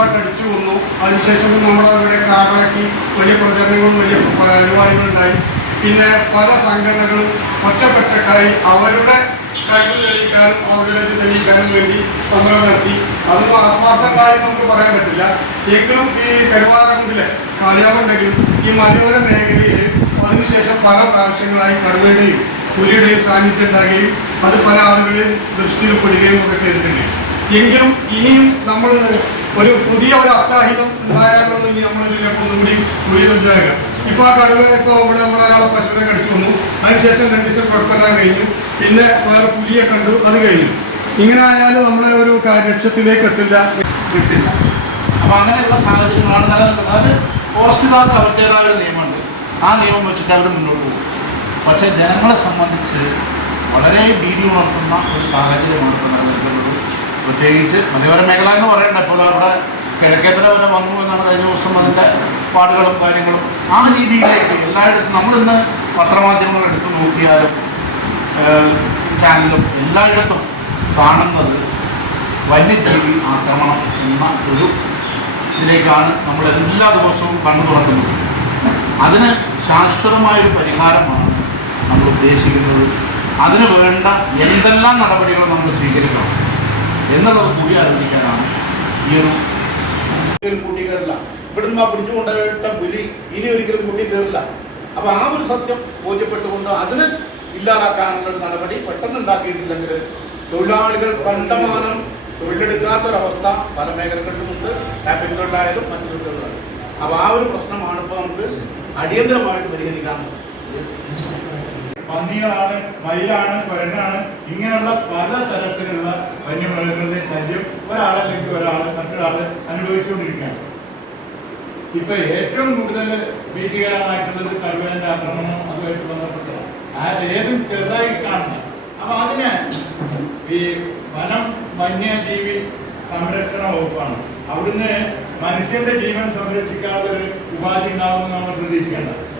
കടുവ അടിച്ചു കൊന്നു. അതിനുശേഷം നമ്മുടെ ഇവിടെ വലിയ പ്രചരണങ്ങളും വലിയ പരിപാടികളുണ്ടായി. പിന്നെ പല സംഘടനകളും ഒറ്റപ്പെട്ടക്കായി അവരുടെ കഴിവ് തെളിയിക്കാനും അവരുടെ തെളിയിക്കാനും വേണ്ടി സമരം നടത്തി. അതൊന്നും ആത്മാർത്ഥമായി നമുക്ക് പറയാൻ പറ്റില്ല. എങ്കിലും ഈ കരുവാരകുണ്ടിലെ കാളിയാവുണ്ടെങ്കിലും ഈ മലയോര മേഖലയിൽ അതിനുശേഷം പല പ്രാവശ്യങ്ങളായി കടുവയുടെയും പുലിയുടെയും സാന്നിധ്യം ഉണ്ടാകുകയും അത് പല ആളുകളെയും ദൃഷ്ടിയിൽപ്പെടുകയും ഒക്കെ ചെയ്തിട്ടുണ്ട്. എങ്കിലും ഇനിയും നമ്മൾ ഒരു പുതിയ ഒരു ഇനി നമ്മൾ ഇതിലേക്ക് ഒന്നുകൂടി ഉയരുന്നതാകാം ഇപ്പോൾ ആ കടുവ ഇപ്പോൾ ഇവിടെ നമ്മളൊരാളെ പശുവിനെ കടിച്ചു വന്നു അതിനുശേഷം രണ്ട് ദിവസം കുഴപ്പമില്ലാതെ കഴിഞ്ഞു. പിന്നെ വേറെ പുലിയെ കണ്ടു. അത് കഴിഞ്ഞു. ഇങ്ങനെ ആയാലും നമ്മളെ ഒരു കാ- ലക്ഷ്യത്തിലേക്ക് എത്തില്ല. കിട്ടില്ല. അപ്പോൾ അങ്ങനെയുള്ള സാഹചര്യങ്ങളാണ് നിലനിൽക്കുന്നത്. അത് ഫോറസ്റ്റുകാർക്ക് അവരുടേതായ ഒരു നിയമമുണ്ട്. ആ നിയമം വെച്ചിട്ട് അവർ മുന്നോട്ട് പോകും. പക്ഷേ ജനങ്ങളെ സംബന്ധിച്ച് വളരെ ഭീതി ഉണർത്തുന്ന ഒരു സാഹചര്യമാണ് ഇപ്പോൾ നിലനിൽക്കുന്നത്. പ്രത്യേകിച്ച് മധ്യവര മേഖല എന്ന് പറയണ്ട. ഇപ്പോൾ അവിടെ കിഴക്കേതര വരെ വന്നു എന്നാണ് കഴിഞ്ഞ ദിവസം അതിന്റെ പാടുകളും കാര്യങ്ങളും ആ രീതിയിലേക്ക് എല്ലായിടത്തും നമ്മളിന്ന് പത്രമാധ്യമങ്ങൾ എടുത്തു നോക്കിയാലും ചാനലും എല്ലായിടത്തും കാണുന്നത് വന്യജീവി ആക്രമണം എന്ന ഒരു ഇതിലേക്കാണ് നമ്മൾ എല്ലാ ദിവസവും കണ്ണു തുറക്കുന്നത്. അതിന് ശാശ്വതമായൊരു പരിഹാരമാണ് നമ്മൾ ഉദ്ദേശിക്കുന്നത്. അതിന് വേണ്ട എന്തെല്ലാം നടപടികൾ നമ്മൾ സ്വീകരിക്കണം. എന്നുള്ളത് കൂടി ആരംഭിക്കാനാണ് ഈ ഒരു കൂട്ടി കയറില്ല ഇവിടുന്ന് ആ പിടിച്ചു കൊണ്ടുപോയിട്ട പുലി ഇനി ഒരിക്കലും കൂട്ടി കയറില്ല അപ്പൊ ആ ഒരു സത്യം ബോധ്യപ്പെട്ടുകൊണ്ട് അതിന് ഇല്ലാതാക്കാനുള്ള നടപടി പെട്ടെന്ന് ഉണ്ടാക്കിയിട്ടില്ലെങ്കിൽ തൊഴിലാളികൾ കണ്ടമാനം തൊഴിലെടുക്കാത്തൊരവസ്ഥ പല മേഖലകളിലുമുണ്ട്. ടാപ്പിങ്ങുകളിലായാലും മറ്റു തൊഴിലുകളിലായാലും അപ്പൊ ആ ഒരു പ്രശ്നമാണ് ഇപ്പോൾ നമുക്ക് അടിയന്തരമായിട്ട് പരിഹരിക്കാൻ പന്നികളാണ് മയിലാണ് കുരങ്ങാണ് ഇങ്ങനെയുള്ള പല തരത്തിലുള്ള വന്യമൃഗങ്ങളുടെ ശല്യം ഒരാളല്ലെങ്കിൽ ഒരാൾ മറ്റൊരാൾ അനുഭവിച്ചുകൊണ്ടിരിക്കുകയാണ്. ഇപ്പൊ ഏറ്റവും കൂടുതൽ ഭീതികരമായിട്ടുള്ളത് കടുവേന്റെ ആക്രമണം അതുമായിട്ട് ബന്ധപ്പെട്ടതാണ്. ഏതും ചെറുതായി കാണണം അപ്പൊ അതിന് ഈ വനം വന്യജീവി സംരക്ഷണ വകുപ്പാണ്. അവിടുന്ന് മനുഷ്യന്റെ ജീവൻ സംരക്ഷിക്കാനുള്ള ഒരു ഉപാധി നമ്മൾ പ്രതീക്ഷിക്കേണ്ട. നമ്മൾ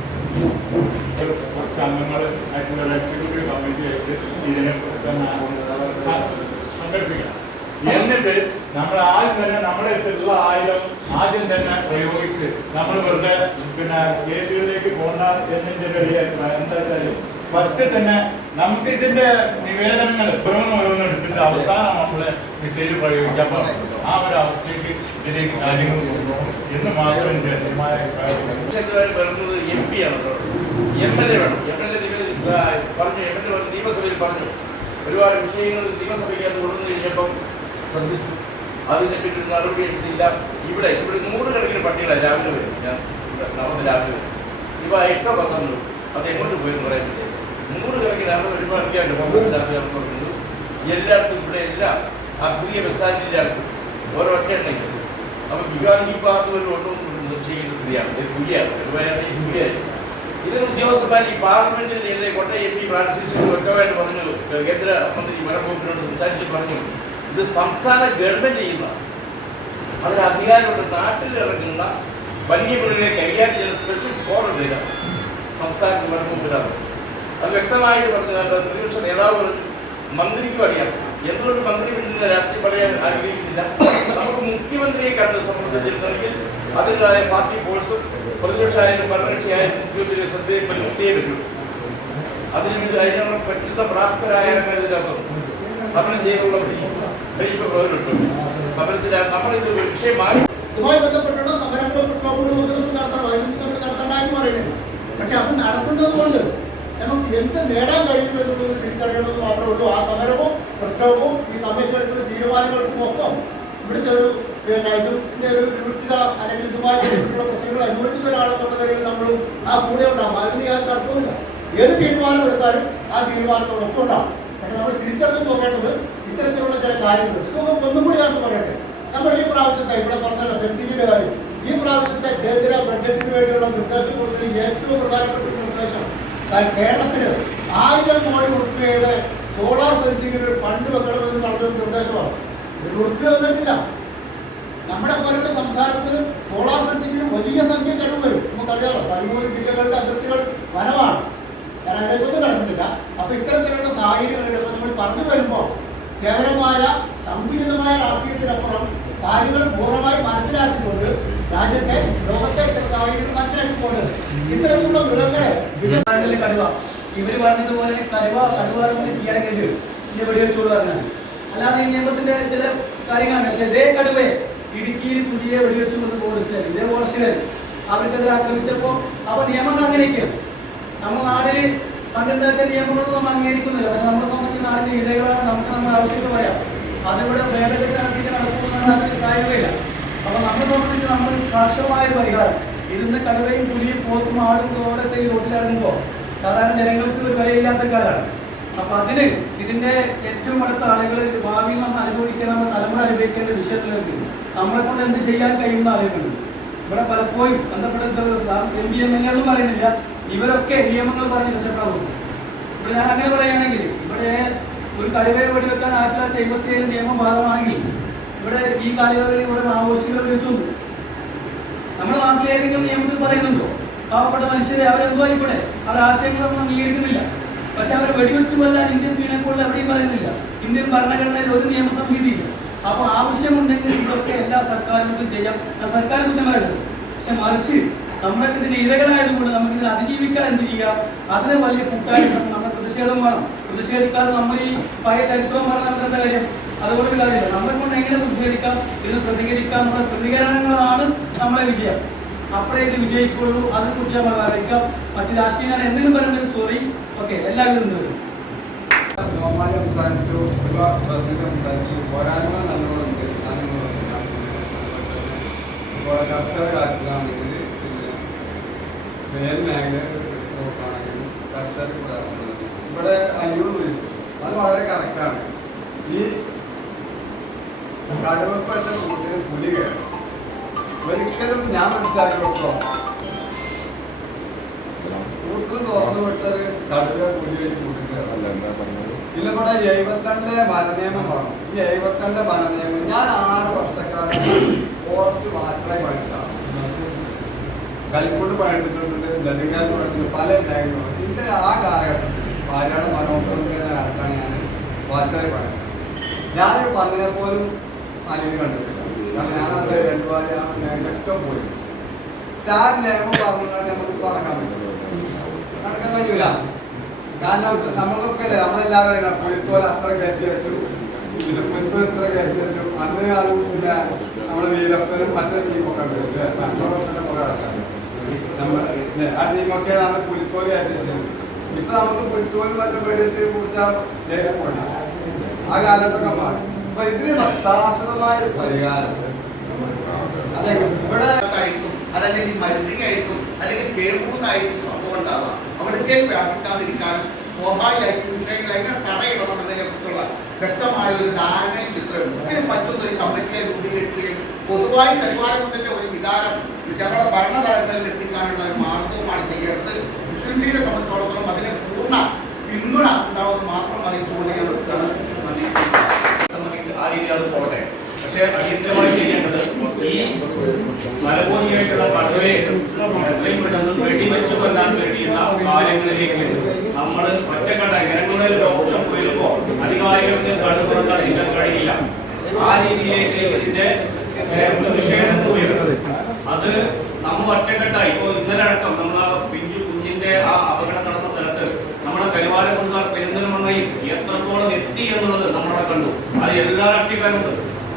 കുറച്ച് അംഗങ്ങൾ ആയിട്ടുള്ള എക്സിക്യൂട്ടീവ് കമ്മിറ്റി ആയിട്ട് ഇതിനെ പിന്നെ സ- സംഘടിപ്പിക്കണം. എന്നിട്ട് നമ്മൾ ആദ്യം തന്നെ നമ്മുടെ അടുത്തുള്ള ആയുധം ആദ്യം തന്നെ പ്രയോഗിച്ച് നമ്മൾ വെറുതെ പിന്നെ കേസുകളിലേക്ക് പോകണ്ട എന്നതിന്റെ വലിയ എന്താ വെച്ചാൽ ഫസ്റ്റ് തന്നെ നമുക്ക് ഇതിന്റെ നിവേദനങ്ങൾ ഓരോന്ന് എടുത്തിട്ട് അവസാനം നമ്മൾ മിസൈൽ പ്രയോഗിക്കാൻ ആ ഒരു അവസ്ഥയ്ക്ക് ഇതിലേക്ക് കാര്യങ്ങൾ എന്ന് മാത്രം എന്റെ അന്യമായ വരുന്നത് എം പി ആണ് എം എൽ എ വേണം. എം എൽ എ പറഞ്ഞു എം എൽ എ നിയമസഭയിൽ പറഞ്ഞു. ഒരുപാട് വിഷയങ്ങൾ നിയമസഭയ്ക്ക് അത് കൊണ്ടുവന്നു കഴിഞ്ഞപ്പം ശ്രദ്ധിച്ചു. അതിനെപ്പറ്റി നടപടി എടുത്തില്ല. ഇവിടെ ഇവിടെ നൂറുകണക്കിന് പട്ടികളാണ് രാവിലെ വരും ഞാൻ നടന്ന് രാവിലെ വരും ഇവ എട്ടോ പത്തൊന്നും അത് എങ്ങോട്ട് പോയെന്ന് പറയാൻ പറ്റില്ല. നൂറുകണക്കിന് ആളുകൾ ഒരുപാട് അറിയാമല്ലോ കോൺഗ്രസ് രാവിലെ പറഞ്ഞത് എല്ലായിടത്തും ഇവിടെ എല്ലാം ആ പുതിയ അടുത്ത് ഓരോ ഒറ്റ എണ്ണയിൽ. അപ്പൊ ബിഹാർ ഈ ഒട്ടും ചെയ്യേണ്ട സ്ഥിതിയാണ്. ഇത് പുലിയാണ് ഒരുപാട് ഇതിന് ഉദ്യോഗസ്ഥന്മാർ ഈ പാർലമെന്റിൽ എന്നെ കോട്ടയം എം പി ഫ്രാൻസിസ് വ്യക്തമായിട്ട് പറഞ്ഞു. കേന്ദ്ര മന്ത്രി വനംവകുപ്പിനോട് സംസാരിച്ച് പറഞ്ഞു. ഇത് സംസ്ഥാന ഗവൺമെന്റ് ചെയ്യുന്ന അതിന് അധികാരമുണ്ട്. നാട്ടിൽ ഇറങ്ങുന്ന വന്യമൃഗങ്ങളെ കൈകാര്യം ചെയ്യുന്ന സ്പെഷ്യൽ ഫോറം തരാം സംസ്ഥാനത്ത് വനംവകുപ്പിനാണ് അത് വ്യക്തമായിട്ട് പറഞ്ഞു കേട്ടോ പ്രതിപക്ഷ നേതാവ് മന്ത്രിക്കും അറിയാം. എന്തുകൊണ്ട് മന്ത്രി ഇതിന്റെ രാഷ്ട്രീയം പറയാൻ ആഗ്രഹിക്കുന്നില്ല. നമുക്ക് മുഖ്യമന്ത്രിയെ കണ്ട് സംബന്ധിച്ചിരുന്നെങ്കിൽ അതിന്റെതായ പാർട്ടി ഫോഴ്സും പ്രതിപക്ഷമായാലും ഭരണകക്ഷിയായാലും മുഖ്യമന്ത്രിയെ ശ്രദ്ധയിൽപ്പെടുത്തിയേ പറ്റൂ. അതിന് അതിനുള്ള പറ്റുന്ന പ്രാപ്തരായ കരുതിനകത്തും സമരം ചെയ്തുള്ള സമരത്തിൽ നമ്മളിത് വിഷയം മാറി. ഇതുമായി ബന്ധപ്പെട്ടുള്ള സമരങ്ങളും പ്രക്ഷോഭങ്ങളും നടത്തണം അതിന് നമ്മൾ പറയുന്നത് പക്ഷെ അത് നടത്തുന്നത് കൊണ്ട് എന്ത് നേടാൻ കഴിയും എന്നുള്ളത് തിരിച്ചറിയണമെന്ന് മാത്രമേ ഉള്ളൂ. ആ സമരവും പ്രക്ഷോഭവും ഈ കമ്മിറ്റി എടുക്കുന്ന തീരുമാനങ്ങൾക്കും ഒപ്പം ഇവിടുത്തെ ഒരു ഇതിന്റെ ഒരു വിവിധ അല്ലെങ്കിൽ ഇതുമായി പ്രശ്നങ്ങൾ അനുഭവിക്കുന്ന ഒരാളെന്നുള്ള നിലയിൽ നമ്മളും ആ കൂടെ ഉണ്ടാകും അതിന് ഞാൻ തർക്കമില്ല ഏത് തീരുമാനം എടുത്താലും ആ തീരുമാനത്തോടൊപ്പം ഉണ്ടാകും പക്ഷെ നമ്മൾ തിരിച്ചറിഞ്ഞ് നോക്കേണ്ടത് ഇത്തരത്തിലുള്ള ചില കാര്യങ്ങൾ. ഇതൊക്കെ ഒന്നും കൂടി ഞാൻ പറയട്ടെ. നമ്മൾ ഈ പ്രാവശ്യത്തെ ഇവിടെ പറഞ്ഞ ബെൻസിന്റെ കാര്യം. ഈ പ്രാവശ്യത്തെ കേന്ദ്ര ബഡ്ജറ്റിന് വേണ്ടിയുള്ള നിർദ്ദേശം കൊടുത്തിട്ട് ഏറ്റവും പ്രധാനപ്പെട്ട നിർദ്ദേശം കാരണം കേരളത്തിന് ആയിരം കോടി ഉറുപ്പികയുടെ സോളാർ ഫെൻസിങ്ങിന് ഒരു ഫണ്ട് വെക്കണമെന്ന് പറഞ്ഞൊരു നിർദ്ദേശമാണ്. ഒരു ഉറുപ്പിക വന്നിട്ടില്ല. നമ്മുടെ പോലുള്ള സംസ്ഥാനത്ത് സോളാർ ഫെൻസിങ്ങിന് വലിയ സംഖ്യ ചെലവ് വരും. നമുക്കറിയാമോ പതിമൂന്ന് ജില്ലകളുടെ അതിർത്തികൾ വനമാണ്. ഞാൻ അതിലേക്കൊന്നും കടന്നിട്ടില്ല അപ്പൊ ഇത്തരത്തിലുള്ള സാഹചര്യങ്ങളിൽ നമ്മൾ പറഞ്ഞു വരുമ്പോൾ കേവലമായ സംഘിതമായ രാഷ്ട്രീയത്തിനപ്പുറം കാര്യങ്ങൾ പൂർണമായി മനസ്സിലാക്കിക്കൊണ്ട് രാജ്യത്തെ ലോകത്തെ സാഹചര്യം മനസ്സിലാക്കിക്കൊണ്ട് ഇത്തരത്തിലുള്ള മൃഗങ്ങളെ കടുവ. ഇവർ പറഞ്ഞതുപോലെ കടുവ കടുവ തീയാണെങ്കിൽ ഇതിന്റെ വെടിവെച്ചോട് പറഞ്ഞാൽ അല്ലാതെ ഈ നിയമത്തിന്റെ ചില കാര്യങ്ങളാണ്. പക്ഷെ ഇതേ കടുവയെ ഇടുക്കിയിൽ പുതിയ വെടിവെച്ചു കൊണ്ട് ഫോറസ്റ്റുകാർ ഇതേ ഫോറസ്റ്റുകാർ അവർക്കെതിരെ ആക്രമിച്ചപ്പോ അപ്പൊ നിയമങ്ങൾ അങ്ങനെയൊക്കെയാണ്. നമ്മൾ നാടിൽ പണ്ടുണ്ടാക്കിയ നിയമങ്ങളൊന്നും നമ്മൾ അംഗീകരിക്കുന്നില്ല. പക്ഷെ നമ്മളെ സംബന്ധിച്ച് നാടിന്റെ ഇരകളാണ്. നമുക്ക് നമ്മുടെ ആവശ്യങ്ങൾ പറയാം. അതിവിടെ ഭേദഗതി നടത്തിയിട്ട് കാര്യമില്ല അപ്പൊ നമ്മളെ സംബന്ധിച്ച് നമ്മൾ സാക്ഷ്യമായ പരിഹാരം. ഇതിന്ന് കടുവയും പുലിയും പോത്തും ആടും തോടൊക്കെ ഈ റോഡിലിറങ്ങുമ്പോൾ സാധാരണ ജനങ്ങൾക്ക് ഒരു വിലയില്ലാത്ത കാലാണ് അപ്പൊ അതിന് ഇതിന്റെ ഏറ്റവും അടുത്ത ആളുകൾ ഭാവിയിൽ നമ്മൾ അനുഭവിക്കണം തലമുറ അനുഭവിക്കേണ്ട വിഷയത്തിലേക്ക് നമ്മളെ കൊണ്ട് എന്ത് ചെയ്യാൻ കഴിയുന്ന ആളുകളുണ്ട് ഇവിടെ പലപ്പോഴും ബന്ധപ്പെട്ട M B M L A പറയുന്നില്ല. ഇവരൊക്കെ നിയമങ്ങൾ പറഞ്ഞ് രക്ഷപ്പെടാറുണ്ട്. ഇവിടെ ഞാൻ അങ്ങനെ പറയുകയാണെങ്കിൽ ഇവിടെ ഒരു കഴിവയെ വെടിവെക്കാൻ ആയിരത്തി തൊള്ളായിരത്തി എഴുപത്തി ഏഴ് നിയമം ബാധകമാണെങ്കിൽ ഇവിടെ ഈ കാലയളവിൽ ഇവിടെ മാവോയിസ്റ്റുകൾ വിളിച്ചു നമ്മുടെ നാട്ടിലേതെങ്കിലും നിയമത്തിൽ പറയുന്നുണ്ടോ? പാവപ്പെട്ട മനുഷ്യരെ അവരെന്തോ ആയിക്കോട്ടെ അവരുടെ ആശയങ്ങളൊന്നും അംഗീകരിക്കുന്നില്ല. പക്ഷെ അവർ വെടിവെച്ച് കൊല്ലാൻ ഇന്ത്യൻ പീനക്കോളിൽ എവിടെയും പറയുന്നില്ല. ഇന്ത്യൻ ഭരണഘടനയിൽ ഒരു നിയമ സംഹിതയില്ല അപ്പോൾ ആവശ്യമുണ്ടെങ്കിൽ ഇതൊക്കെ എല്ലാ സർക്കാരുകൾക്കും ചെയ്യാം. സർക്കാർ കുറ്റം പറയുന്നത് പക്ഷെ മറിച്ച് നമ്മുടെ ഇതിന്റെ ഇരകളായതുകൊണ്ട് നമുക്ക് ഇതിനെ അതിജീവിക്കാൻ എന്ത് ചെയ്യാം? അതിന് വലിയ കൂട്ടായ്മ നമ്മുടെ പ്രതിഷേധം വേണം. പ്രതിഷേധിക്കാതെ നമ്മൾ ഈ പഴയ ചരിത്രം പറഞ്ഞാൽ എന്താ കാര്യം? അതുകൊണ്ട് കാര്യമില്ല. നമ്മളെ കൊണ്ട് എങ്ങനെ പ്രതിഷേധിക്കാം? ഇതിന് പ്രതികരിക്കാം. നമ്മുടെ പ്രതികരണങ്ങളാണ് നമ്മളെ വിജയം. അപ്പോഴേ ഇത് വിജയിക്കുള്ളൂ. അതിനെക്കുറിച്ച് നമ്മൾ ആലോചിക്കാം മറ്റു രാഷ്ട്രീയ എന്തെങ്കിലും പറയുന്നത് സോറി ഓക്കെ എല്ലാവരും പ്രയാസമുണ്ട് ഇവിടെ അത് വളരെ കറക്റ്റാണ് ഈ കടുവപ്പ് വെച്ച കൂട്ടിന് പുലി കയറും ഒരിക്കലും ഞാൻ മനസ്സിലാക്കിയോട്ടോ കൂട്ടിൽ തുറന്നു വിട്ടത് കടുവ പുലി വഴി കൂട്ടിൽ കയറല്ല ഇല്ല ഇവിടെ എഴുപത്തിരണ്ട് വനനിയമം വേണം ഈ എഴുപത്തിരണ്ട് വനനിയമം ഞാൻ ആറ് വർഷക്കാലം ഫോറസ്റ്റ് മാത്രമേ പഠിച്ചാണ് കൽക്കൂട്ട് പണിയെടുത്തിട്ടുണ്ട് നെടുങ്കാൽ പണിയെടുത്തിട്ടുണ്ട് പല മേഖലകളും ഇതിന്റെ ആ കാലഘട്ടത്തിൽ പാലയാട് മനോഹരമായ കാലത്താണ് ഞാൻ വാച്ചായി പണിയത് ഞാൻ പറഞ്ഞ പോലും അലിന് കണ്ടത് പോയി. നടക്കാൻ പറ്റും നടക്കാൻ പറ്റൂല. കാരണം നമുക്കൊക്കെ അല്ലേ നമ്മളെല്ലാവരും അറിയണം പുലിത്തോൽ അത്ര കയറ്റി വെച്ചു? ആ ഇപ്പൊ നമുക്ക് പുലിത്തോലും മറ്റും പേടിച്ച് കുറിച്ചാൽ നേരെ ആ കാലത്തൊക്കെ മാറി. അപ്പൊ ഇതിന് ഒരു ഇവിടെ മരുന്നിനായിരിക്കും അല്ലെങ്കിൽ കേൾക്കുന്നതായിരിക്കും സംഭവം ഉണ്ടാവാം. അവിടേക്ക് വ്യാപിക്കാതിരിക്കാനും സ്വാഭാവികമായിട്ടും വിഷയങ്ങൾ എങ്ങനെ തടയിടണം എന്നതിനെ കുറിച്ചുള്ള വ്യക്തമായ ഒരു ധാരണയും ചിത്രവും. അതിന് പറ്റുന്ന ഒരു കമ്മിറ്റിയെ രൂപീകരിക്കുകയും പൊതുവായി പരിപാലനത്തിന്റെ ഒരു വികാരം ഞങ്ങളുടെ ഭരണതലങ്ങളിൽ എത്തിക്കാനുള്ള ഒരു മാർഗവുമാണ് ചെയ്യേണ്ടത്. മുസ്ലിം ലീഗിനെ സംബന്ധിച്ചിടത്തോളം അതിന് പൂർണ പിന്തുണ ഉണ്ടാവുമെന്ന് മാത്രം അറിയിച്ചുകൊണ്ട് ഞാൻ നിർത്തുകയാണ് നന്ദി നമുക്ക് ആ രീതിയിൽ അത് പോട്ടെ. പക്ഷേ അടിയന്തരമായി ചെയ്യേണ്ടത് ഈ മലബോധിയായിട്ടുള്ള കടുവയെ എത്രയും പെട്ടെന്ന് വെടിവെച്ച് കൊല്ലാൻ കഴിയുന്ന കാര്യങ്ങളിലേക്ക് നമ്മൾ ഒറ്റക്കെട്ടായി ജനങ്ങളുടെ രോക്ഷം വരുമ്പോൾ അധികാരികൾക്ക് കണ്ടുപുറത്തറിയിക്കാൻ കഴിയില്ല ആ രീതിയിലേക്ക് ഇതിന്റെ ഏഹ്, പ്രതിഷേധം ഉയരുന്നത് അത് നമ്മൾ ഒറ്റക്കെട്ടായി ഇപ്പോൾ ഇന്നലെ അടക്കം നമ്മൾ ആ പിഞ്ചു കുഞ്ഞിന്റെ ആ അപകടം നടന്ന സ്ഥലത്ത് നമ്മുടെ കരുവാരക്കുന്ന് പെരിന്തൽമണ്ണയിൽ എത്രത്തോളം എത്തി എന്നുള്ളത് നമ്മളവിടെ കണ്ടു അത് എല്ലാ രാഷ്ട്രീയക്കാരുണ്ട്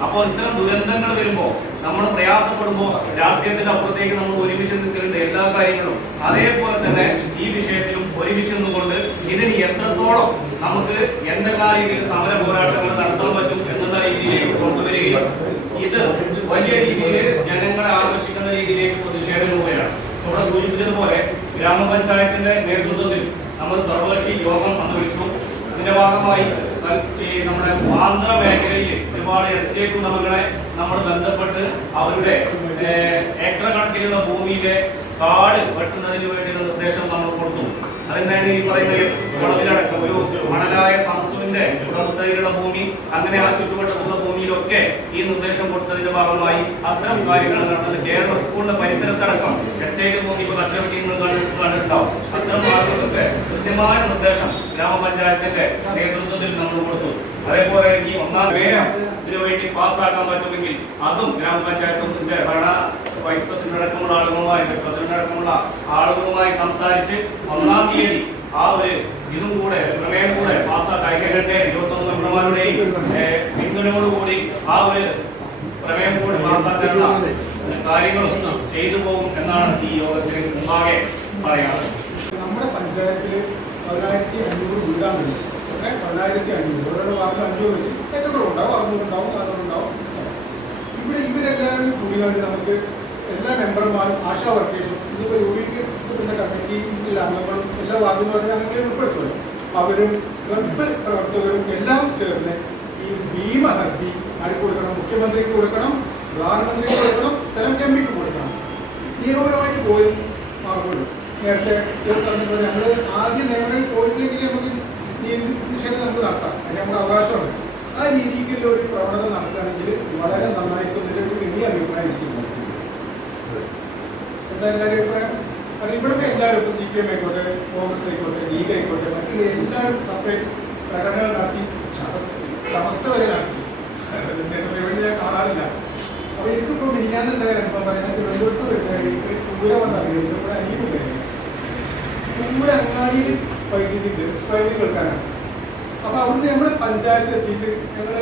അപ്പോൾ ഇത്തരം ദുരന്തങ്ങൾ വരുമ്പോൾ നമ്മൾ പ്രയാസപ്പെടുമ്പോൾ രാഷ്ട്രീയത്തിന്റെ അപ്പുറത്തേക്ക് നമ്മൾ ഒരുമിച്ച് നിൽക്കുന്നുണ്ട് എല്ലാ കാര്യങ്ങളും അതേപോലെ തന്നെ ഈ വിഷയത്തിലും ഒരുമിച്ച് നിന്നുകൊണ്ട് ഇതിന് എത്രത്തോളം നമുക്ക് എന്തെല്ലാം രീതിയിൽ സമര പോരാട്ടങ്ങൾ നടത്താൻ പറ്റും എന്നുള്ള രീതിയിലേക്ക് കൊണ്ടുവരികയും ഇത് വലിയ രീതിയിൽ ജനങ്ങളെ ആകർഷിക്കുന്ന രീതിയിലേക്ക് പ്രതിഷേധം പോവുകയാണ് ഇവിടെ സൂചിപ്പിച്ചതുപോലെ ഗ്രാമപഞ്ചായത്തിന്റെ നേതൃത്വത്തിൽ നമ്മൾ സർവകക്ഷി യോഗം പങ്കുവച്ചു. അതിന്റെ ഭാഗമായി നമ്മുടെ ആന്ധ്ര മേഖലയിൽ ഒരുപാട് എസ്റ്റേറ്റ് ഉടമകളെ നമ്മൾ ബന്ധപ്പെട്ട് അവരുടെ ഏക്കർ കണക്കിലുള്ള ഭൂമിയിലെ കാട് വെട്ടുന്നതിന് വേണ്ടിയുള്ള നിർദ്ദേശം നമ്മൾ കൊടുത്തു. അതിനാണ് ഈ പറയുന്ന വളവിലടക്കം ഒരു മണലായ സംസുവിന്റെ ഉടമസ്ഥയിലുള്ള ഭൂമി അങ്ങനെ ആ ചുറ്റുവട്ടത്തുള്ള ഭൂമിയിലൊക്കെ ഈ നിർദ്ദേശം കൊടുത്തതിന്റെ ഭാഗമായി അത്തരം കാര്യങ്ങൾ നടന്നത് കേരള സ്കൂളിന്റെ പരിസരത്തടക്കം എസ്റ്റേറ്റ് ഭൂമി കച്ചവടങ്ങൾ കണ്ടിട്ടുണ്ടാവും. അത്തരം ഭാഗങ്ങൾക്കൊക്കെ കൃത്യമായ നിർദ്ദേശം ഗ്രാമപഞ്ചായത്തിന്റെ നേതൃത്വത്തിൽ നമ്മൾ കൊടുത്തു. അതേപോലെ ഈ ഒന്നാം വേഗം ഇതിനു വേണ്ടി പാസ്സാക്കാൻ പറ്റുമെങ്കിൽ അതും ഗ്രാമപഞ്ചായത്തിന്റെ ഭരണ വൈസ് പ്രസിഡന്റ് അടക്കമുള്ള ആളുകളുമായി പ്രസിഡന്റ് അടക്കമുള്ള ആളുകളുമായി സംസാരിച്ച് ഒന്നാം തീയതി ആ ഒരു ഇതും കൂടെ പ്രമേയം കൂടെ പാസ്സാക്കി കഴിഞ്ഞിട്ട് ഇരുപത്തൊന്ന് മെമ്പർമാരുടെയും പിന്തുണയോടുകൂടി ആ ഒരു പ്രമേയം കൂടി പാസ്സാക്കാനുള്ള കാര്യങ്ങളും ചെയ്തു പോകും എന്നാണ് ഈ യോഗത്തിന് മുമ്പാകെ പറയാറ് നമ്മുടെ പഞ്ചായത്തിൽ പതിനായിരത്തി അഞ്ഞൂറ് വീടാണുള്ളത് പതിനായിരത്തി അഞ്ഞൂറ്. ഓരോ വാർഡിൽ അഞ്ഞൂറ് വെച്ച് തെറ്റുകളും ഉണ്ടാവും അറുന്നൂറുണ്ടാവും നാനൂറുണ്ടാവും ഇവിടെ ഇവരെല്ലാവരും കൂടിയാണ്ട് നമുക്ക് എല്ലാ മെമ്പർമാരും ആശാ വർക്കേഴ്സും ഇന്നിപ്പോൾ യൂണിറ്റ് പിന്നെ കമ്മിറ്റിയിലെ അംഗങ്ങളും എല്ലാ വാർഡിൽ നിന്ന് അങ്ങനെ ഉൾപ്പെടുത്തുമല്ലോ. അവരും ക്ലബ്ബ് പ്രവർത്തകരും എല്ലാം ചേർന്ന് ഈ ഭീമ ഹർജി ആർക്ക് കൊടുക്കണം? മുഖ്യമന്ത്രിക്ക് കൊടുക്കണം പ്രധാനമന്ത്രിക്ക് കൊടുക്കണം സ്ഥലം കമ്മിക്ക് കൊടുക്കണം. നിയമപരമായിട്ട് പോയി മാറുള്ളൂ നേരത്തെ ഞങ്ങൾ ആദ്യം നിയമങ്ങളിൽ പോയിട്ടില്ലെങ്കിൽ നമുക്ക് ഈ നിഷേധം നമുക്ക് നടത്താം അതിന് നമുക്ക് അവകാശമുണ്ട് ആ രീതിക്കുള്ള ഒരു പ്രവണത നടത്തുകയാണെങ്കിൽ വളരെ നന്നായിരിക്കും എന്നൊരു ഒരു വലിയ അഭിപ്രായം എനിക്ക് തോന്നുന്നു എന്താ എല്ലാവരും അഭിപ്രായം ഇവിടുത്തെ എല്ലാവരും ഇപ്പൊ സി പി എം ആയിക്കോട്ടെ കോൺഗ്രസ് ആയിക്കോട്ടെ ലീഗ് ആയിക്കോട്ടെ മറ്റുള്ള എല്ലാവരും സെപ്പറേറ്റ് പ്രകടനങ്ങൾ നടത്തി സമസ്ത വരെ നടത്തി. ഞാൻ കാണാറില്ല. അപ്പോൾ എനിക്കിപ്പോൾ മിനിഞ്ഞാന്നുണ്ടായ അനുഭവം പറയാൻ തിരുവനന്തപുരത്ത് വരുന്ന പൂര വന്നറിയില്ല ഇവിടെ അനിയുമില്ല പൂര അങ്ങാടിയിൽ വൈദ്യുതി വൈദ്യുതി കേൾക്കാനാണ് അപ്പോൾ അവിടുന്ന് നമ്മൾ പഞ്ചായത്ത് എത്തിയിട്ട് ഞങ്ങൾ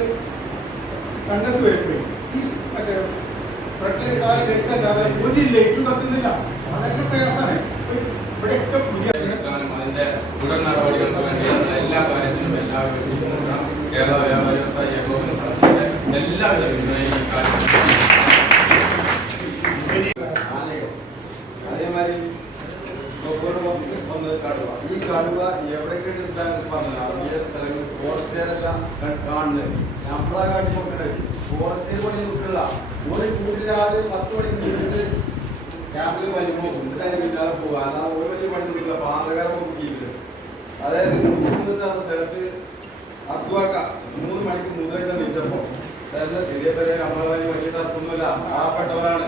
കണ്ടെത്തി വരുമ്പോഴേ ഈ മറ്റേ ഫ്രണ്ടിലെ കാൽ ലൈറ്റല്ലാതെ ഒരു ലൈറ്റും കത്തുന്നില്ല. വളരെ പ്രയാസമാണ്. ഇവിടെയൊക്കെ പുതിയ അതിന്റെ തുടർ നടപടികൾക്ക് വേണ്ടി എല്ലാ കാര്യത്തിലും എല്ലാവരും എത്തിച്ചു കൊടുക്കണം കേരള വ്യാപാരി വ്യവസായ ഏകോപന സമിതിയുടെ എല്ലാവിധ പിന്തുണയും ഈ കാര്യത്തിൽ അതേമാതിരി വന്ന് കടുവ ഈ കടുവ എവിടെയൊക്കെ പറഞ്ഞില്ല സ്ഥലങ്ങളിൽ ഫോറസ്റ്റുകാരെല്ലാം കാണുന്നത് നമ്മളാ കാട്ടി നോക്കണ്ടേ ഫോറസ്റ്റിൽ പണി നോക്കില്ല ഒരു കൂടില്ലാതെ പത്ത് മണിക്ക് നീച്ചിട്ട് ക്യാമ്പിൽ വരുമ്പോൾ പിന്നാലെ പോകുക അല്ലാതെ ഒരു വലിയ പണി നോക്കില്ല പാതകാരം നോക്കിയിട്ട് അതായത് കുന്നിന്ന് പറഞ്ഞ സ്ഥലത്ത് അദ്വാക്ക മൂന്ന് മണിക്ക് മുതലൊക്കെ നീച്ചപ്പോ. അതായത് ചെറിയ പേരെ നമ്മളെ വലിയ ഡ്രസ്സൊന്നുമില്ല പാവപ്പെട്ടവരാണ്.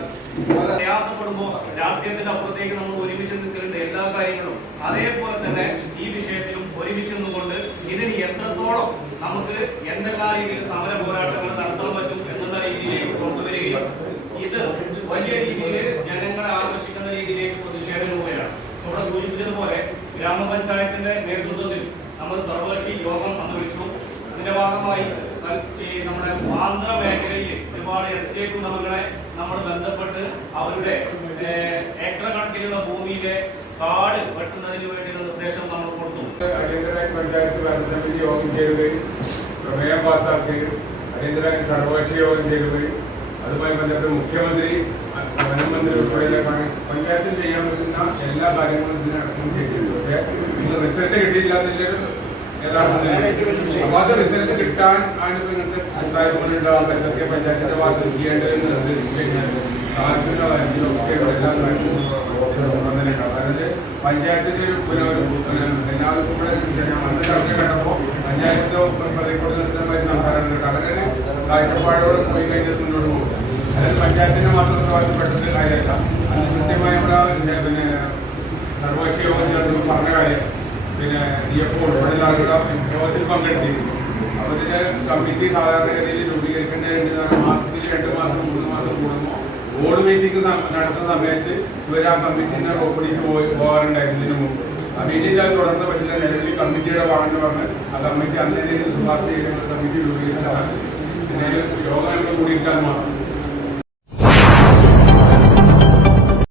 പ്രയാസപ്പെടുമ്പോൾ രാഷ്ട്രീയത്തിന്റെ അപ്പുറത്തേക്ക് നമ്മൾ ഒരുമിച്ച് നിൽക്കേണ്ട എല്ലാ കാര്യങ്ങളും അതേപോലെ തന്നെ ഈ വിഷയത്തിലും ഒരുമിച്ച് നിന്നുകൊണ്ട് ഇതിന് എത്രത്തോളം നമുക്ക് എന്തെല്ലാം രീതിയിൽ സമര പോരാട്ടങ്ങൾ നടത്താൻ പറ്റും എന്നുള്ള രീതിയിലേക്ക് കൊണ്ടുവരികയും ഇത് വലിയ രീതിയിൽ ജനങ്ങളെ ആകർഷിക്കുന്ന രീതിയിലേക്ക് പ്രതിഷേധം പോവുകയാണ് ഇവിടെ സൂചിപ്പിച്ചതുപോലെ ഗ്രാമപഞ്ചായത്തിന്റെ നേതൃത്വത്തിൽ നമ്മൾ സർവകക്ഷി യോഗം പങ്കുവച്ചു. അതിന്റെ ഭാഗമായി നമ്മുടെ ആന്ധ്ര മേഖലയിൽ ഒരുപാട് എസ്റ്റേറ്റ് ഉടമകളെ നമ്മൾ ബന്ധപ്പെട്ട് അവരുടെ ഏക്കർ കണക്കിലുള്ള ഭൂമിയിലെ കാട് വെട്ടുന്നതിന് വേണ്ടിയുള്ള നിർദ്ദേശം നമ്മൾ കൊടുത്തു. പഞ്ചായത്ത് ഭരണസമിതി യോഗം ചേരുകയും പ്രമേയം പാസാക്കുകയും അടിയന്തരമായി സർവകക്ഷി യോഗം ചേരുകയും അതുമായി ബന്ധപ്പെട്ട് മുഖ്യമന്ത്രി വനമന്ത്രി ഉൾപ്പെടെ പഞ്ചായത്തിൽ ചെയ്യാൻ പറ്റുന്ന എല്ലാ കാര്യങ്ങളും ഇതിനടക്കം ചെയ്തിട്ടുണ്ട്. പക്ഷേ ഇത് റിസൾട്ട് കിട്ടിയില്ലാതില്ലൊരു യഥാർത്ഥത്തിൽ റിസൾട്ട് കിട്ടാൻ ആണ് നിങ്ങൾക്ക് ഉണ്ടാകുമ്പോഴുണ്ടാവാൻ എന്തൊക്കെ പഞ്ചായത്തിന്റെ ഭാഗത്ത് ചെയ്യേണ്ടതെന്ന് പഞ്ചായത്തിന്റെ ഒരു പഞ്ചായത്തിന്റെ സംസാരമുണ്ട് അവരൊരു കാഴ്ചപ്പാടോട് പോയി കഴിഞ്ഞാൽ അതായത് പഞ്ചായത്തിന്റെ മാത്രം ഉത്തരവാദിത്തപ്പെട്ടത് കാര്യമല്ല. അത് കൃത്യമായി നമ്മുടെ പിന്നെ സർവകക്ഷി യോഗത്തിൽ പറഞ്ഞ കാര്യം പിന്നെ ഡി എഫ് ഉൾപ്പെടെയുള്ള യോഗത്തിൽ പങ്കെടുത്തിരുന്നു. ഇതിന് കമ്മിറ്റി സാധാരണഗതിയിൽ രൂപീകരിക്കേണ്ടത് മാസത്തിൽ രണ്ട് മാസം മൂന്ന് മാസം കൂടുമ്പോൾ ബോർഡ് മീറ്റിംഗ് നടത്തുന്ന സമയത്ത് ഇവർ ആ കമ്മിറ്റിനെ റോപ്പിടിച്ച് പോയി പോകാറുണ്ടായിരുന്നു ഇതിനു മുമ്പ്. കമ്മിറ്റി ഇതായി തുടർന്ന് പറ്റില്ല. നിലവിൽ കമ്മിറ്റിയുടെ ഭാഗം പറഞ്ഞ് ആ കമ്മിറ്റി അന്നേരം ശുപാർശ ചെയ്യുന്ന കമ്മിറ്റി രൂപീകരിച്ചതാണ്. പിന്നെ യോഗങ്ങൾ കൂടിയിട്ടാൽ മാത്രം.